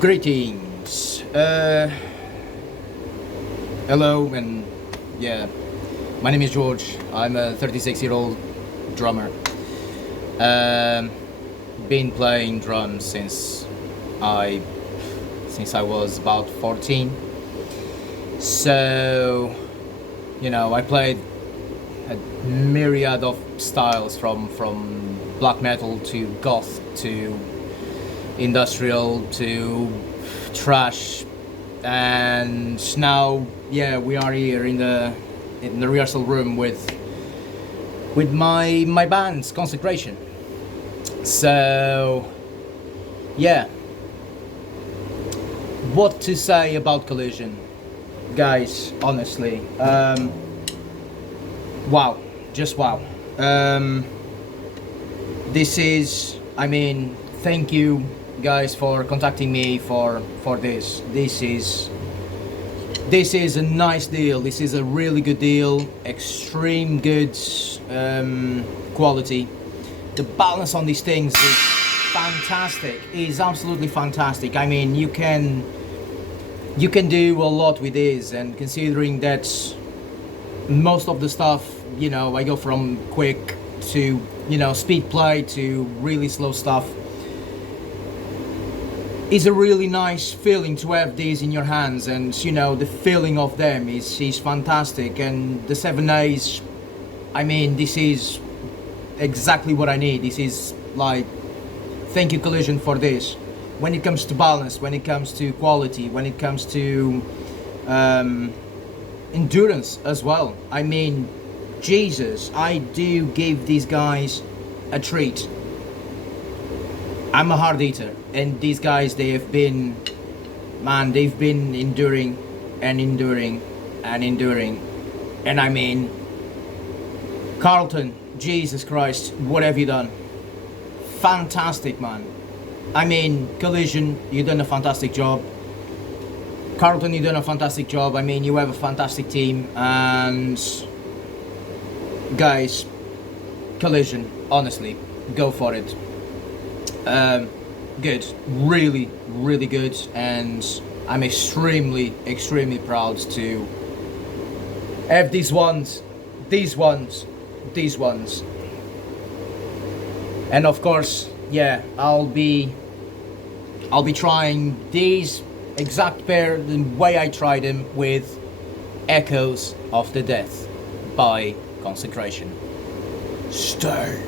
Greetings. Hello, and yeah, my name is George. I'm a 36-year-old drummer. Been playing drums since I was about 14. So, I played a myriad of styles from black metal to goth to industrial to trash, and now we are here in the rehearsal room with my band's Consecration. So what to say about Collision, guys? Honestly, wow, just wow. This is, thank you guys for contacting me for this. This is a nice deal. This is a really good deal. Extreme good quality. The balance on these things is fantastic. Is absolutely fantastic. You can do a lot with this, and considering that most of the stuff, I go from quick to speed play to really slow stuff. It's a really nice feeling to have these in your hands, and the feeling of them is fantastic. And the 7As, this is exactly what I need. This is like, thank you Collision for this. When it comes to balance, when it comes to quality, when it comes to endurance as well. Jesus, I do give these guys a treat. I'm a hard eater, and these guys, they've been enduring and enduring and enduring. And Carlton, Jesus Christ, what have you done? Fantastic, man. Collision, you done a fantastic job. Carlton, you done a fantastic job. You have a fantastic team, and guys, Collision, honestly, go for it. Good, really, really good, and I'm extremely proud to have these ones, and of course, I'll be trying these exact pair the way I tried them with Echoes of the Death by Consecration. Stay